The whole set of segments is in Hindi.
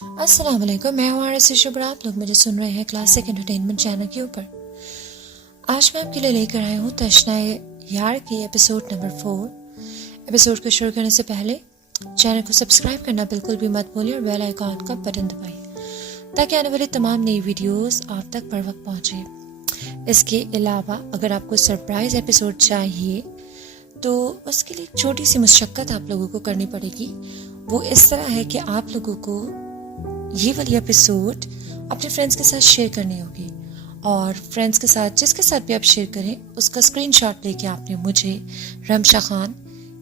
अस्सलाम वालेकुम, मैं हूँ आरसी शुक्र। आप लोग मुझे सुन रहे हैं क्लासिक एंटरटेनमेंट चैनल के ऊपर। आज मैं आपके लिए लेकर आया हूँ तशनाए यार की एपिसोड नंबर 4। एपिसोड को शुरू करने से पहले चैनल को सब्सक्राइब करना बिल्कुल भी मत भूलिए और बेल आइकॉन का बटन दबाइए ताकि आने वाली तमाम नई वीडियोस आप तक बर वक्त पहुँचे। इसके अलावा अगर आपको सरप्राइज एपिसोड चाहिए तो उसके लिए एक छोटी सी मशक्क़त आप लोगों को करनी पड़ेगी। वो इस तरह है कि आप लोगों को ये वाली एपिसोड अपने फ्रेंड्स के साथ शेयर करनी होगी और फ्रेंड्स के साथ जिसके साथ भी आप शेयर करें उसका स्क्रीनशॉट लेके आपने मुझे रमशा खान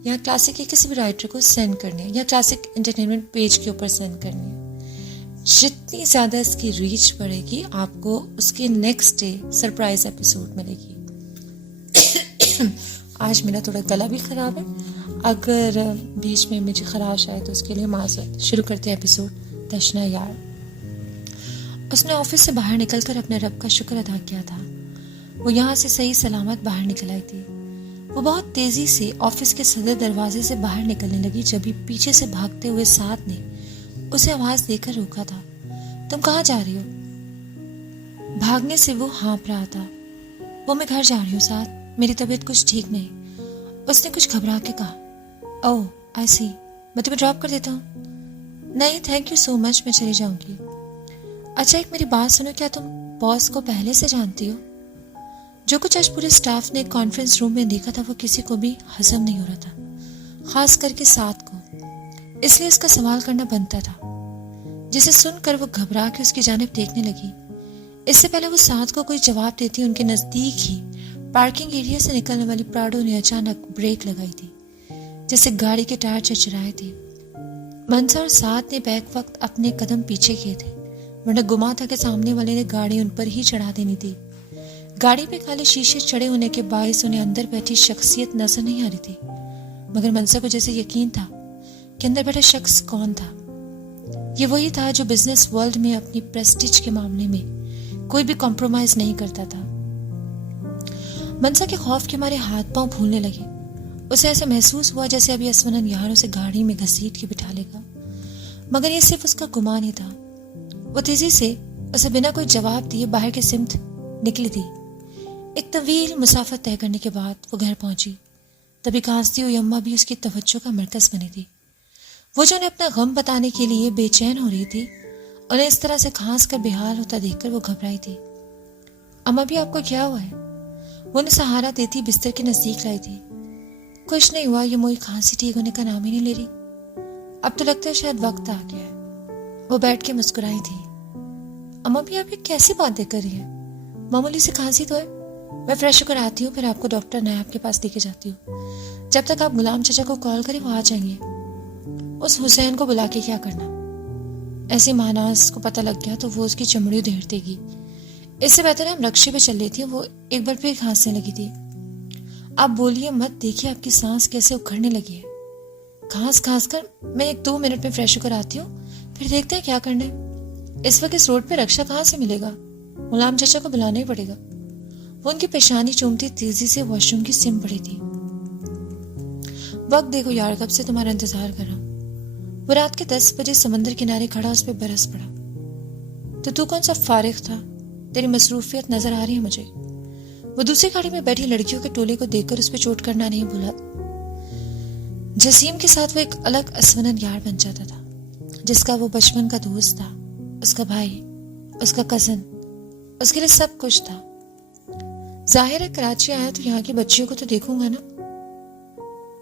या क्लासिक के किसी भी राइटर को सेंड करनी है या क्लासिक एंटरटेनमेंट पेज के ऊपर सेंड करनी है। जितनी ज़्यादा इसकी रीच बढ़ेगी आपको उसके नेक्स्ट डे सरप्राइज एपिसोड मिलेगी। आज मेरा थोड़ा गला भी ख़राब है, अगर बीच में मुझे खराश आए तो उसके लिए माज़रत। शुरू करते हैं एपिसोड तशना यार। उसने ऑफिस से बाहर निकलकर अपने रब का शुक्र अदा किया था। वो यहाँ से सही सलामत बाहर निकल आई थी। वो बहुत तेजी से ऑफिस के सदर दरवाजे से बाहर निकलने लगी जब भी पीछे से भागते हुए साथ ने उसे आवाज देकर रोका था। तुम कहाँ जा रही हो? भागने से वो हाँफ रहा था। वो मैं घर जा रही हूँ साथ, मेरी तबीयत कुछ ठीक नहीं, उसने कुछ घबरा के कहा। ओह आई सी, मैं तुम्हें ड्रॉप कर देता हूँ। नहीं थैंक यू सो मच, मैं चली जाऊंगी। अच्छा एक मेरी बात सुनो, क्या तुम बॉस को पहले से जानती हो? जो कुछ आज पूरे स्टाफ ने कॉन्फ्रेंस रूम में देखा था वो किसी को भी हजम नहीं हो रहा था, खास करके साथ को। इसलिए इसका सवाल करना बनता था, जिसे सुनकर वो घबरा के उसकी जानिब देखने लगी। इससे पहले वो साथ को कोई जवाब देती उनके नजदीक ही पार्किंग एरिया से निकलने वाली प्राडो ने अचानक ब्रेक लगाई थी, जिससे गाड़ी के टायर चरचराए थे। मंसा और साथ ने बैक वक्त अपने कदम पीछे किए थे, वरना गुमा था कि सामने वाले ने गाड़ी उन पर ही चढ़ा देनी थी। गाड़ी पे खाली शीशे चढ़े होने के बायस उन्हें अंदर बैठी शख्सियत नजर नहीं आ रही थी, मगर मंसा को जैसे यकीन था कि अंदर बैठा शख्स कौन था। ये वही था जो बिजनेस वर्ल्ड में अपनी प्रेस्टीज के मामले में कोई भी कॉम्प्रोमाइज नहीं करता था। मंसा के खौफ के मारे हाथ पांव फूलने लगे। उसे ऐसा महसूस हुआ जैसे अभी असवनन यार उसे गाड़ी में घसीट के बिठा लेगा, मगर ये सिर्फ उसका गुमान ही था। वो तेजी से उसे बिना कोई जवाब दिए बाहर के सिमत निकली थी। एक तवील मुसाफत तय करने के बाद वो घर पहुंची। तभी खांसती हुई अम्मा भी उसकी तवज्जो का मरकज बनी थी। वो जो उन्हें अपना गम बताने के लिए बेचैन हो रही थी, उन्हें इस तरह से खांस कर बेहाल होता देखकर वो घबराई थी। अम्मा भी आपको क्या हुआ है? वो उन्हें सहारा देती बिस्तर के नजदीक लाई थी। कुछ नहीं हुआ, ये मोई खांसी ठीक होने का नाम ही नहीं ले रही। अब तो लगता है शायद वक्त आ गया है। वो बैठ के मुस्कुराई थी। अम्मा भी आप ये कैसी बातें कर रही है? मामूली सी खांसी तो है, मैं फ्रेश होकर आती हूँ, फिर आपको डॉक्टर नायाब के पास लेके जाती हूँ। जब तक आप गुलाम चाचा को कॉल करें वो आ जाएंगे। उस हुसैन को बुला के क्या करना? ऐसे महानास को पता लग गया तो वो उसकी चमड़ी उधेड़ देगी। इससे बेहतर हम रक्शे पे चल लेती। वो एक बार फिर खांसने लगी थी। आप बोलिए मत, देखिए आपकी सांस कैसे उखड़ने लगी है। खांस खांस कर मैं 1-2 मिनट में फ्रेश होकर आती हूँ, फिर देखते हैं क्या करना है। इस वक्त इस रोड पे रक्षा कहाँ से मिलेगा? गुलाम चाचा को बुलाना ही पड़ेगा। वो उनकी पेशानी चूमती तेजी से वॉशरूम की सिम पड़ी थी। वक्त देखो यार, कब से तुम्हारा इंतजार कर रहा हूँ। वो रात के 10 बजे समंदर किनारे खड़ा उस पर बरस पड़ा। तो तू कौन सा फारिग था? तेरी मसरूफियत नजर आ रही है मुझे। वो दूसरी गाड़ी में बैठी लड़कियों के टोले को देखकर उस पर चोट करना नहीं भूला। जसीम के साथ वो एक अलग असवनन यार बन जाता था, जिसका वो बचपन का दोस्त था, उसका भाई, उसका कजन, उसके लिए सब कुछ था। जाहिर है कराची आया तो यहाँ की बच्चियों को तो देखूंगा ना।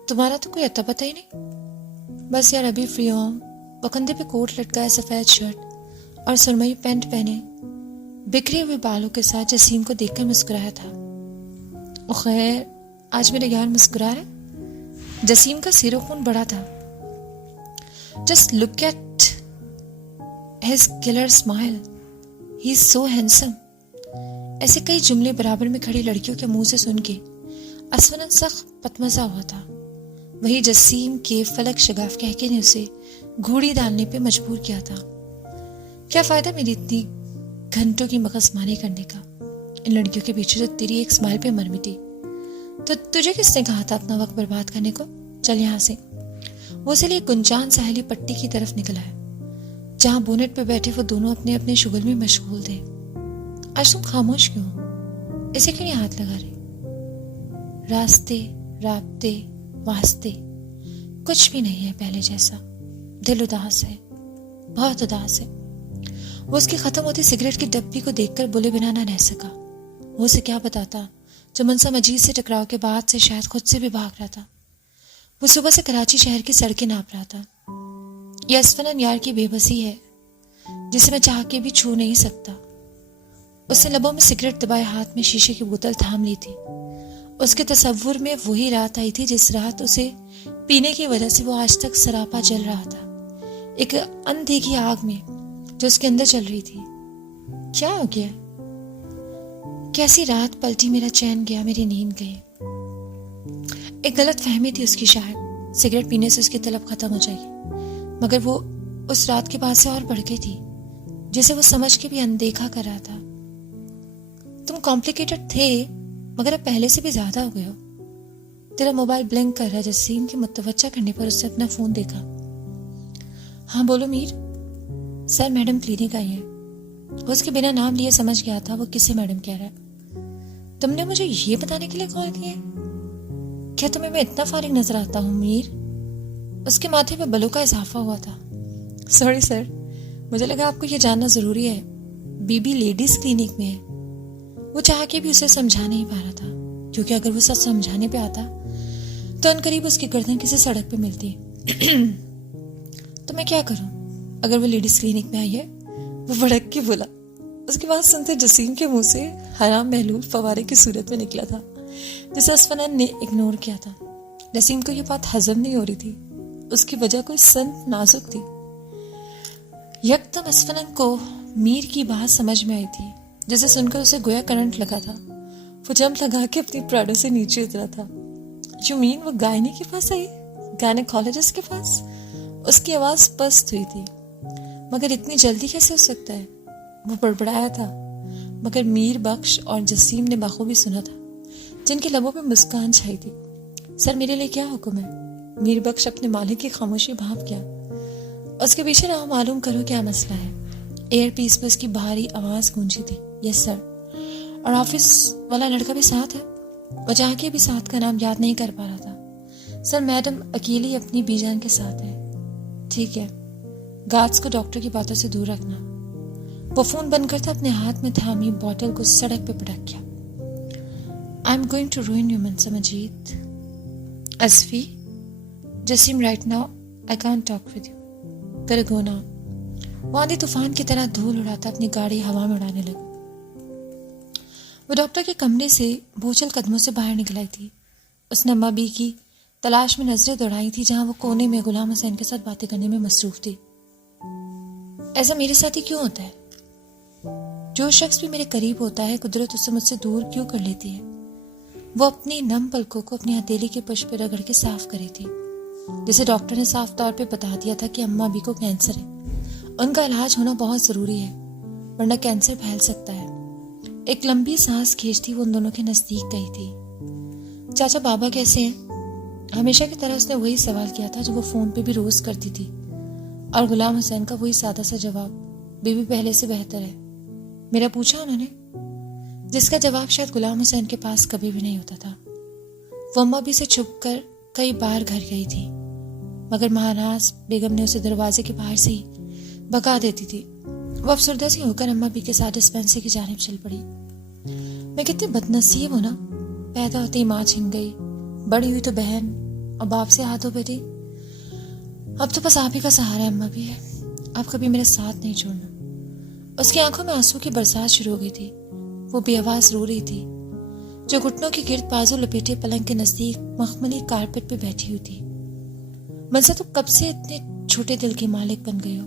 तुम्हारा तो कोई अता पता ही नहीं। बस यार अभी फ्री हुआ हूँ। वो कंधे पे कोट लटकाए, सफेद शर्ट और सुरमई पैंट पहने, बिखरे हुए बालों के साथ जसीम को देखकर मुस्कुराया था। खैर आज मेरे यार मुस्कुरा रहे। जसीम का सिरो खून बड़ा था। Just look at his killer smile, he is so handsome. ऐसे कई जुमले बराबर में खड़ी लड़कियों के मुंह से सुन के असवनन सख्त पतमजा हुआ था। वही जसीम के फलक शगाफ कह के ने उसे घोड़ी डालने पे मजबूर किया था। क्या फायदा मेरी इतनी घंटों की मगजमारी करने का इन लड़कियों के पीछे जो तेरी एक स्माइल पे मर मिटी। तो तुझे किसने कहा था अपना वक्त बर्बाद करने को? चल यहाँ से। वो उसे लिए गुंजान साहली पट्टी की तरफ निकला है। जहां बोनेट पे बैठे वो दोनों अपने अपने शुगल में मशगूल थे। आज तुम खामोश क्यों हो? इसे क्यों नहीं हाथ लगा रही? रास्ते, राब्ते, वास्ते कुछ भी नहीं है पहले जैसा। दिल उदास है, बहुत उदास है। वो उसकी खत्म होती सिगरेट की डब्बी को देखकर बोले बिना ना रह सका। वो उसे क्या बताता जो मनसा मजीद से टकराव के बाद से शायद खुद से भी भाग रहा था। वो सुबह से कराची शहर की सड़कें नाप रहा था। यह असफनन यार की बेबसी है जिसे मैं चाह के भी छू नहीं सकता। उसने लबों में सिगरेट दबाए हाथ में शीशे की बोतल थाम ली थी। उसके तसव्वुर में वही रात आई थी जिस रात उसे पीने की वजह से वो आज तक सरापा जल रहा था, एक अनदेखी आग में जो उसके अंदर चल रही थी। क्या हो गया? कैसी रात पलटी, मेरा चैन गया, मेरी नींद गई। एक गलत फहमी थी उसकी, शायद सिगरेट पीने से उसकी तलब खत्म हो जाएगी, मगर वो उस रात के बाद से और बढ़ गई थी जिसे वो समझ के भी अनदेखा कर रहा था। तुम कॉम्प्लिकेटेड थे मगर अब पहले से भी ज्यादा हो गए हो। तेरा मोबाइल ब्लिंक कर रहा है। जसीम की मुतवज्जा करने पर उससे अपना फोन देखा। हाँ बोलो मीर। सर मैडम क्लिनिक आई है। वो उसके बिना नाम लिए समझ गया था वो किसे मैडम कह रहा है। तुमने मुझे ये बताने के लिए कॉल किया? क्या तुम्हें मैं इतना फारिग नजर आता हूँ मीर? उसके माथे पे बलों का इजाफा हुआ था। सॉरी सर, मुझे लगा आपको ये जानना जरूरी है। बीबी लेडीज क्लिनिक में है। वो चाह के भी उसे समझा नहीं पा रहा था, क्योंकि अगर वो सच समझाने पे आता तो अनकरीब उसकी गर्दन किसी सड़क पे मिलती। तो मैं क्या करूं अगर वो लेडीज क्लिनिक में आई है? वो भड़क के बोला। उसकी बात सुनते जसीम के मुंह से हराम महलूल फवारे की सूरत में निकला था जिसे असफनन ने इग्नोर किया था। जसीम को यह बात हजम नहीं हो रही थी। उसकी वजह कोई संत नाजुक थी। यकदम असफनन को मीर की बात समझ में आई थी, जिसे सुनकर उसे गोया करंट लगा था। वो जंप लगा के अपनी प्राडो से नीचे उतरा था। यू मीन वो गायनी के पास आई? गायनेकोलॉजिस्ट के पास? उसकी आवाज पस्त हुई थी। मगर इतनी जल्दी कैसे हो सकता है? वो बड़बड़ाया था, मगर मीर बख्श और जसीम ने बखूबी सुना था, जिनके लबों पे मुस्कान छाई थी। सर मेरे लिए क्या हुक्म है? मीर बख्श अपने मालिक की खामोशी भाप गया। उसके पीछे रहो, मालूम करो क्या मसला है। एयर पीस पर उसकी भारी आवाज गूंजी थी। Yes sir. और ऑफिस वाला लड़का भी साथ है? वो जहाँ के भी साथ का नाम याद नहीं कर पा रहा था। सर मैडम अकेली अपनी बीजान के साथ है। ठीक है, गार्ड्स को डॉक्टर की बातों से दूर रखना। वो फोन बंद करता अपने हाथ में थामी बॉटल को सड़क पे पटक गया। I am going to ruin you Mansa Majid. Asfi, Jasim right now I can't talk with you. Better go now. वो आंधी तूफान की तरह धूल उड़ाता अपनी गाड़ी हवा में उड़ाने लगा। वो डॉक्टर के कमरे से बोझल कदमों से बाहर निकल आई थी। उसने अम्मा बी की तलाश में नजरें दौड़ाई थी, जहां वो कोने में गुलाम हुसैन के साथ बातें करने में मसरूफ थी। ऐसा मेरे साथ ही क्यों होता है? जो शख्स भी मेरे करीब होता है कुदरत उससे मुझसे दूर क्यों कर लेती है? वो अपनी नम पलकों को अपनी हथेली के पुष्प पे रगड़ के साफ करी थी, जिसे डॉक्टर ने साफ तौर पे बता दिया था कि अम्मा बी को कैंसर है। उनका इलाज होना बहुत जरूरी है, वरना कैंसर फैल सकता है। एक लंबी सांस खींचती वो उन दोनों के नजदीक गई थी। चाचा बाबा कैसे हैं? हमेशा की तरह उसने वही सवाल किया था जो वो फोन पे भी रोज करती थी, और गुलाम हुसैन का वही सादा सा जवाब, बीबी पहले से बेहतर है। मेरा पूछा उन्होंने, जिसका जवाब शायद गुलाम हुसैन के पास कभी भी नहीं होता था। वो अम्मा भी से छुप कर कई बार घर गई थी, मगर महाराज बेगम ने उसे दरवाजे के बाहर से ही भगा देती थी। वो अफसरदा सी होकर अम्मा बी के साथ डिस्पेंसरी की जानिब चल पड़ी। मैं कितनी बदनसीब हूं ना, पैदा होते ही माँ छिन गई, बड़ी हुई तो बहन, और बाप से हाथों पे थी। अब तो बस आप ही का सहारा अम्मा भी है। आप कभी मेरा साथ नहीं छोड़ना। उसकी आंखों में आंसू की बरसात शुरू हो गई थी। वो बेआवाज रो रही थी, जो घुटनों के गिर्द बाजू लपेटे पलंग के नजदीक मखमली कारपेट पे बैठी हुई थी। मनसा तो कब से इतने छोटे दिल की मालिक बन गई हो,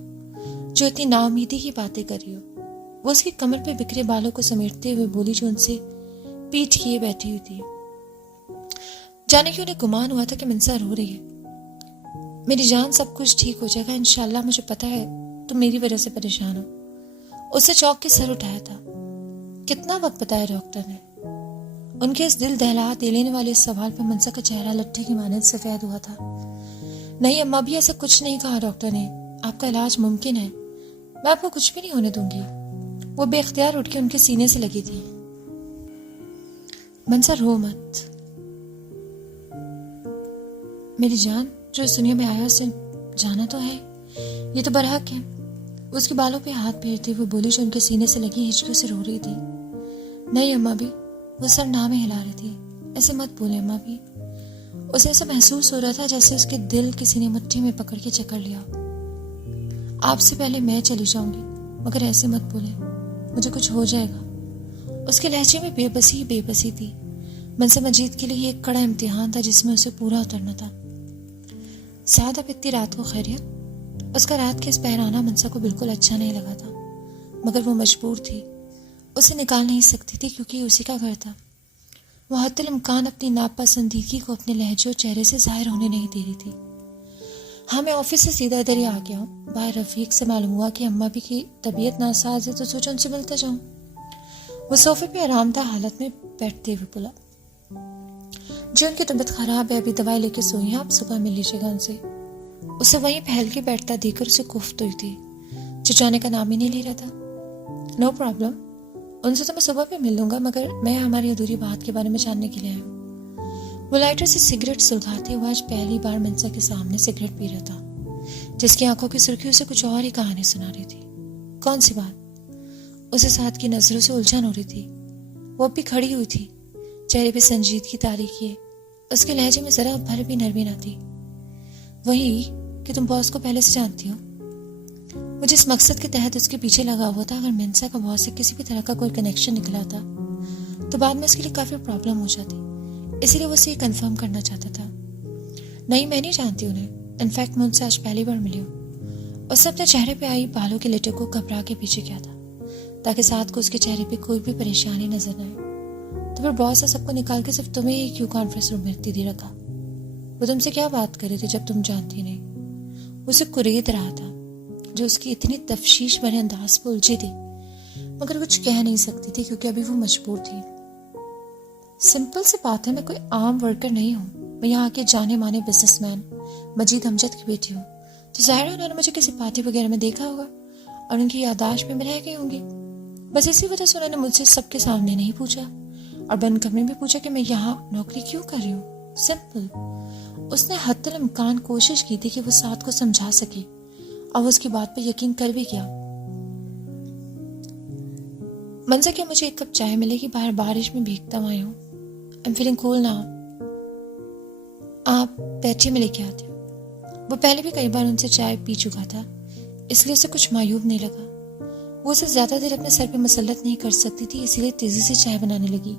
जो इतनी नाउमीदी की बातें कर रही हो। वो उसकी कमर पे बिखरे बालों को समेटते हुए बोली, जो उनसे पीठ किए बैठी हुई थी। जाने कि उन्हें गुमान हुआ था कि मनसा रो रही है। मेरी जान, सब कुछ ठीक हो जाएगा इंशाल्लाह। मुझे पता है तुम मेरी वजह से परेशान हो। उससे चौंक के सर उठाया था। कितना वक्त बताया डॉक्टर ने? उनके इस दिल दहला देने वाले सवाल पर मनसा का चेहरा लट्ठे की मानद सफेद हुआ था। नहीं अम्मा भी, ऐसा कुछ नहीं कहा डॉक्टर ने। आपका इलाज मुमकिन है, मैं आपको कुछ भी नहीं होने दूंगी। वो बेख्तियार उठ के उनके सीने से लगी थी। मनसा रो मत मेरी जान, जो इस दुनिया में आया उसे जाना तो है, ये तो बरहक है। उसके बालों पे हाथ फेरते हुए बोली जो उनके सीने से लगी हिचकियों से रो रही थी। नहीं अम्मा भी, वो सर ना में हिला रही थी। ऐसे मत बोले अम्मा भी। उसे ऐसा महसूस हो रहा था जैसे उसके दिल किसी ने मुट्ठी में पकड़ के जकड़ लिया। आपसे पहले मैं चली जाऊंगी, मगर ऐसे मत बोले, मुझे कुछ हो जाएगा। उसके लहजे में बेबसी ही बेबसी थी। मनसा मजीद के लिए ये एक कड़ा इम्तिहान था जिसमें उसे पूरा उतरना था। साद अब इतनी रात को खैरियत। उसका रात के इस पहराना मनसा को बिल्कुल अच्छा नहीं लगा था, मगर वो मजबूर थी। उसे निकाल नहीं सकती थी क्योंकि उसी का घर था। वो हत्तल इम्कान अपनी नापसंदीदगी को अपने लहजे और चेहरे से जाहिर होने नहीं दे रही थी। हाँ, मैं ऑफिस से सीधा इधर ही आ गया हूँ। भाई रफीक से मालूम हुआ कि अम्मा भी की तबीयत नासाज है, तो सोचा उनसे मिलता जाऊँ। वो सोफे पे आरामदा हालत में बैठते हुए बोला, जी उनकी तबीयत खराब है, अभी दवाई लेके सोई हैं, आप सुबह मिल लीजिएगा उनसे। उसे वहीं फैल के बैठता देखकर उसे कुफ्त हुई थी, जो जाने का नाम ही नहीं ले रहा था। नो प्रॉब्लम, उनसे तो मैं सुबह भी मिल लूंगा, मगर मैं हमारी अधूरी बात के बारे में जानने के लिए आया हूँ। वो लाइटर से सिगरेट सुलगाते हुए आज पहली बार मनसा के सामने सिगरेट पी रहा था, जिसकी आंखों की सुर्खी उसे कुछ और ही कहानी सुना रही थी। कौन सी बात? उसे साथ की नजरों से उलझन हो रही थी। वो भी खड़ी हुई थी, चेहरे पे संजीदगी तारी किए। उसके लहजे में जरा भर भी नरमी न थी। वही कि तुम बॉस को पहले से जानती हो। वो जिस मकसद के तहत उसके पीछे लगा हुआ था, अगर मनसा का बॉस से किसी भी तरह का कोई कनेक्शन निकला था तो बाद में उसके लिए काफी प्रॉब्लम हो जाती। इसीलिए वो उसे ये कंफर्म करना चाहता था। नहीं, मैं नहीं जानती उन्हें। इनफैक्ट मैं उनसे आज पहली बार मिली हूँ। उसने अपने चेहरे पे आई बालों के लेटे को घबरा के पीछे किया था, ताकि साथ को उसके चेहरे पे कोई भी परेशानी नजर न आए। तो फिर बॉस ने सबको निकाल के सिर्फ तुम्हें ही क्यों कॉन्फ्रेंस रूम में दे रखा? वो तुमसे क्या बात कर रही थी जब तुम जानती नहीं? उसे कुरेद रहा था, जो उसकी इतनी तफ्शीश भरे अंदाज पर उलझी थी, मगर कुछ कह नहीं सकती थी क्योंकि अभी वो मजबूर थी। सिंपल सी बात है, मैं कोई आम वर्कर नहीं हूँ। मैं यहाँ के जाने माने बिजनेसमैन मजीद अमजद की बेटी हूँ। तो जाहिर है उन्होंने मुझे किसी पार्टी वगैरह में देखा होगा और उनकी याददाश्त में रह गई होंगी। बस इसी वजह से उन्होंने मुझसे सबके सामने नहीं पूछा और बंद कमरे में पूछा कि मैं यहाँ नौकरी क्यों कर रही हूँ। सिंपल। उसने हत्तल इम्कान कोशिश की थी कि वो साथ को समझा सके और वो उसकी बात पर यकीन कर भी गया। मनसा, क्या मुझे एक कप चाय मिलेगी? बाहर बारिश में भीगता हुआ हूँ। I am feeling cold now. आप बैठिए, मैं लेके आती हूँ। वो पहले भी कई बार उनसे चाय पी चुका था, इसलिए उसे कुछ मायूब नहीं लगा। वो उसे ज्यादा देर अपने सर पे मुसल्लत नहीं कर सकती थी, इसीलिए तेजी से चाय बनाने लगी।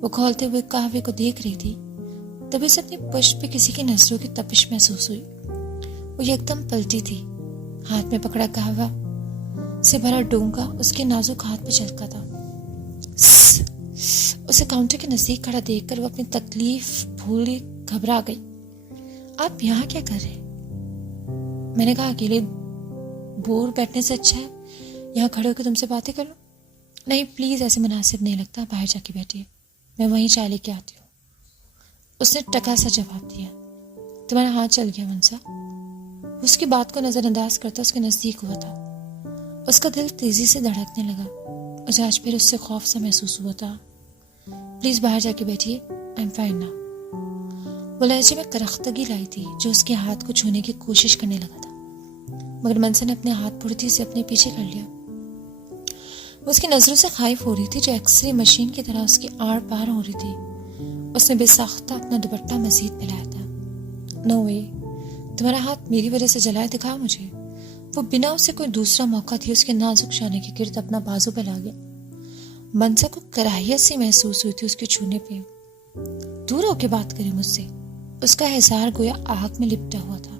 वो खोलते हुए कहवे को देख रही थी, तभी उसे अपनी पुष्ट पे किसी की नजरों की तपिश महसूस हुई। वो एकदम पलटी थी। हाथ में पकड़ा कहवा से भरा डोंगा उसके नाजुक हाथ पे चलका था। उसे काउंटर के नजदीक खड़ा देखकर वो अपनी तकलीफ भूली घबरा गई। आप यहाँ क्या कर रहे? मैंने कहा अकेले बोर बैठने से अच्छा है यहाँ खड़े होकर तुमसे बातें कर लो। नहीं प्लीज, ऐसे मुनासिब नहीं लगता, बाहर जाके बैठिए, मैं वहीं चाय लेके आती हूँ। उसने टका सा जवाब दिया। तुम्हारा हाथ चल गया मनसा। उसकी बात को नजरअंदाज करता उसके नजदीक हुआ था। उसका दिल तेजी से धड़कने लगा। उसे आज फिर उससे खौफ सा महसूस हुआ था। प्लीज बाहर जाके बैठिए, आई एम फाइन नाउ। वो लहजे में करख्तगी लाई थी, जो उसके हाथ को छूने की कोशिश करने लगा था, मगर मनसा ने अपने हाथ फुर्ती से अपने पीछे कर लिया। वो उसकी नजरों से खाइफ हो रही थी, जो एक्सरे मशीन की तरह उसकी आड़ पार हो रही थी। उसने बेसाख्ता अपना दुपट्टा मजीद फैलाया था। नो वे, तुम्हारा हाथ मेरी वजह से जलाए, दिखाओ मुझे। वो बिना उसे कोई दूसरा मौका दिए उसके नाजुक शाने के गिर्द अपना बाजू फैला गया। मनसा को कराहियत सी महसूस हुई थी उसके छूने पे। दूर होके बात करे मुझसे। उसका हिसार गोया आग में लिपटा हुआ था।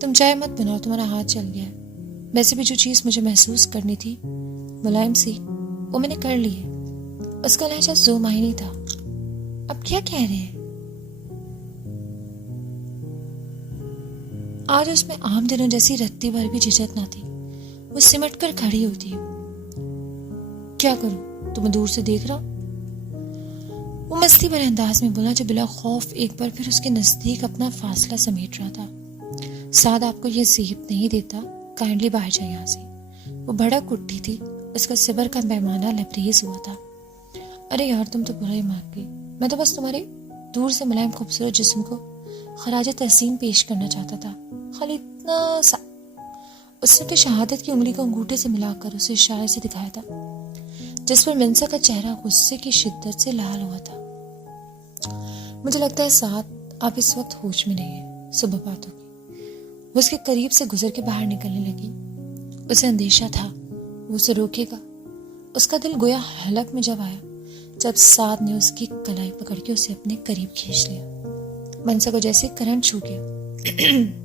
तुम चाय मत बनाओ, तुम्हारा हाथ चल गया है। वैसे भी जो चीज मुझे महसूस करनी थी मुलायम सी, वो मैंने कर ली है। उसका लहजा जो मायनी था। अब क्या कह रहे हैं? आज उसमें आम दिनों जैसी रत्ती भर भी झिझक ना थी। वो सिमट कर खड़ी हुई थी। क्या करूं, तुम्हें दूर से देख रहा हूं। वो मस्ती भरे अंदाज में बोला, जो बिला खौफ एक बार फिर उसके नजदीक अपना फासला समेट रहा था। साद आपको यह ज़ेब नहीं देता, काइंडली बाहर जाए यहाँ से। वो भड़क उठी थी, उसका सब्र का पैमाना लबरेज हुआ था। अरे यार, तुम तो बुरा ही मान गई। मैं तो बस तुम्हारे दूर से मुलायम खूबसूरत जिस्म को खराज तहसीन पेश करना चाहता था, खाली इतना सा। उसने तो शहादत की उंगली को अंगूठे से मिलाकर उसे इशारे से दिखाया था, जिस पर मंसा का चेहरा गुस्से की शिद्दत से लाल हुआ था। मुझे लगता है साथ आप इस वक्त होश में नहीं है, सुबह बात होगी। वो उसके करीब से गुजर के बाहर निकलने लगी। उसे अंदेशा था वो उसे रोकेगा। उसका दिल गोया हलक में जब आया, जब साद ने उसकी कलाई पकड़ के उसे अपने करीब खींच लिया। मनसा को जैसे करंट छू गया।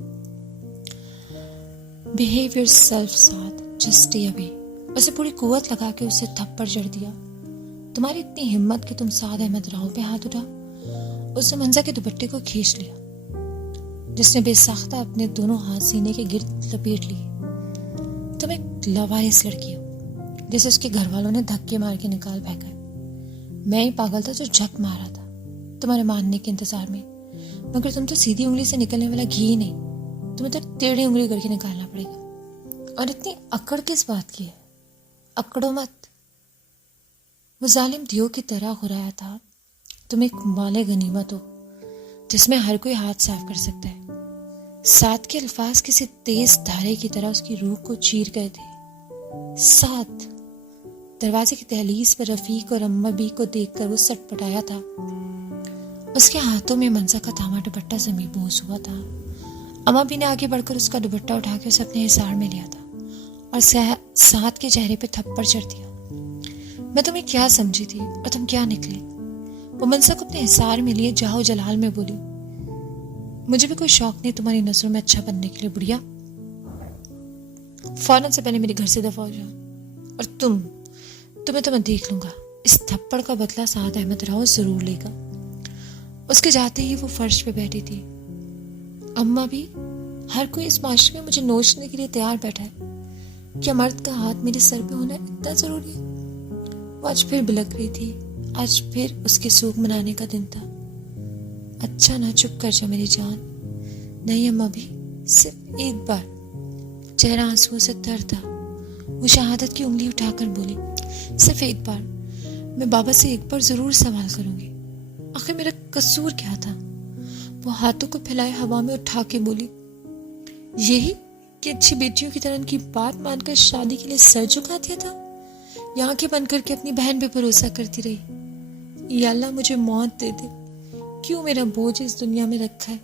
बिहेव योरसेल्फ साद, जस्ट स्टे अवे। उसे पूरी कुव्वत लगा के उसे थप्पड़ जड़ दिया। तुम्हारी इतनी हिम्मत कि तुम साद अहमद राव पे हाथ उठा। उसने मंजा के दुपट्टे को खींच लिया, जिसने बेसाख्ता अपने दोनों हाथ सीने के गिर्द लपेट लिए। तुम एक लावारिस लड़की हो, जिसे उसके घर वालों ने धक्के मार के निकाल फेंका। मैं ही पागल था जो झक मारा था तुम्हारे मानने के इंतजार में, मगर तुम तो सीधी उंगली से निकलने वाला घी ही नहीं, तुम्हें तो टेढ़ी उंगली करके निकालना पड़ेगा। और इतनी अकड़ किस बात की है? अकड़ो मत। वो जालिम दियो की तरह घुराया था। तुम एक माले गनीमत हो जिसमें हर कोई हाथ साफ कर सकता है। साथ के अल्फाज किसी तेज धारे की तरह उसकी रूह को चीर गए थे। साथ दरवाजे की दहलीज पर रफीक और अम्मा बी को देखकर वो सटपटाया था। उसके हाथों में मंसा का थामा दुपट्टा जमीन बोस हुआ था। अम्मा बी ने आगे बढ़कर उसका दुपट्टा उठा के उसे अपने हिसार में लिया था और साथ के चेहरे पे थप्पड़ चढ़ दिया। मैं तुम्हें क्या समझी थी और तुम क्या निकले? वो मंसा को अपने हिसार में लिए जाहो जलाल में बोली, मुझे भी कोई शौक नहीं तुम्हारी नजरों में अच्छा बनने के लिए बुढ़िया। फौरन से पहले मेरे घर से दफा हो जाओ। और तुम्हें तो मैं देख लूंगा। इस थप्पड़ का बदला साद अहमद राव जरूर लेगा। उसके जाते ही वो फर्श पे बैठी थी। अम्मा भी, हर कोई इस माशरे में मुझे नोचने के लिए तैयार बैठा है। क्या मर्द का हाथ मेरे सर पे होना इतना जरूरी है? वो आज फिर बिलक रही थी। आज फिर उसके सूख मनाने का दिन था। अच्छा ना, चुप कर जा मेरी जान। नहीं अम्मा भी, सिर्फ एक बार। चेहरा आंसुओं से तर था। वो शहादत की उंगली उठाकर बोली, सिर्फ एक बार। मैं बाबा से एक बार जरूर सवाल करूंगी, आखिर मेरा कसूर क्या था? वो हाथों को फैलाए हवा में उठा के बोली, यही कि अच्छी बेटियों की तरह उनकी बात मानकर शादी के लिए सर झुका दिया था, या आंखें बंद करके अपनी बहन पे भरोसा करती रही। या अल्लाह मुझे मौत दे दे, क्यों मेरा बोझ इस दुनिया में रखा है?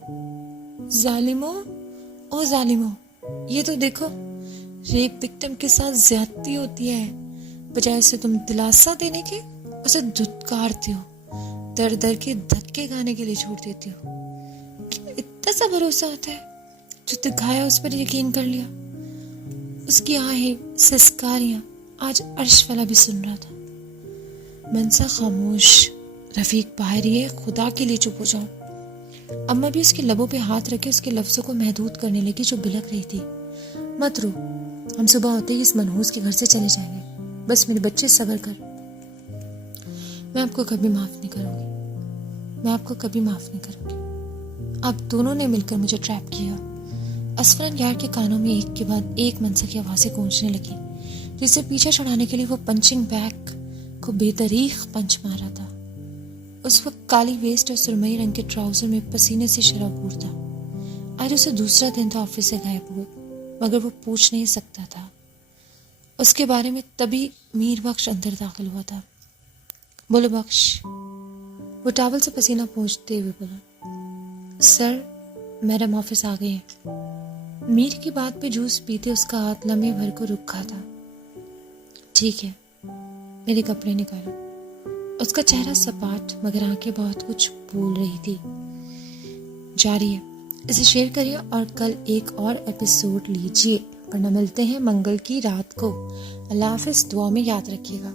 जालिमो, ओ जालिमो, ये तो देखो, रेप विक्टिम के साथ ज्यादती होती है। बजाय उसे तुम दिलासा देने के उसे धुतकारते हो, दर दर के धक्के खाने के लिए छोड़ देती हो। क्या इतना सा भरोसा होता है? जो दिखाया उस पर यकीन कर लिया। उसकी आहें सिसकारियां आज अर्श वाला भी सुन रहा था। मनसा खामोश। रफीक बाहर ही है, खुदा के लिए चुप हो जाओ। अम्मा भी उसके लबों पे हाथ रखे उसके लफ्जों को महदूद करने लगी जो बिलक रही थी। मत रो, हम सुबह होते ही इस मनहूस के घर से चले जाएंगे। बस मेरे बच्चे सब्र कर। मैं आपको कभी माफ नहीं करूंगी। मैं आपको कभी माफ नहीं करूंगी। आप दोनों ने मिलकर मुझे ट्रैप किया। असफरन यार के कानों में एक के बाद एक मनसा की आवाजें गूंजने लगी, जिससे पीछे छुड़ाने के लिए वो पंचिंग बैग को बेतरीख पंच मारा था। उस वक्त काली वेस्ट और सुरमई रंग के ट्राउजर में पसीने से शराबूर था। आज उसे दूसरा दिन था ऑफिस से गायब हुए, मगर वो पूछ नहीं सकता था उसके बारे में। तभी मीर बख्श अंदर दाखिल हुआ था। बोलो बख्श। वो टावल से पसीना पोंछते हुए बोला, सर मैडम ऑफिस आ गई हैं। मीर की बात पे जूस पीते उसका हाथ लम्हे भर को रुखा था। ठीक है, मेरे कपड़े निकालो। उसका चेहरा सपाट मगर आंखें बहुत कुछ बोल रही थी। जारी है, इसे शेयर करिए और कल एक और एपिसोड लीजिए, वरना मिलते हैं मंगल की रात को। अल्लाह हाफिज़, दुआ में याद रखिएगा।